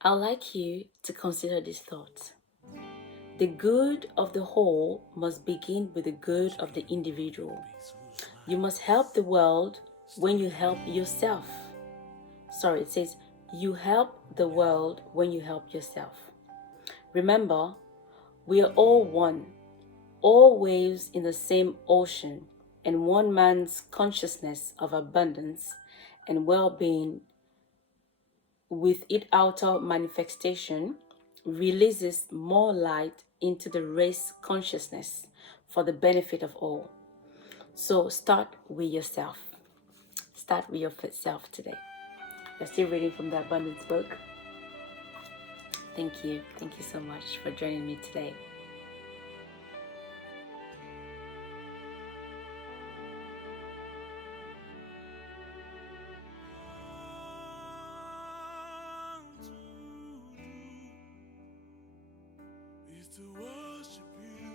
I'd like you to consider this thought. The good of the whole must begin with the good of the individual. You must help the world when you help yourself. Sorry, it says you help the world when you help yourself. Remember, we are all one, all waves in the same ocean, and one man's consciousness of abundance and well-being with its outer manifestation releases more light into the race consciousness for the benefit of all. So start with yourself. Start with yourself today. You're still reading from the Abundance book. Thank you. Thank you so much for joining me today. To worship you.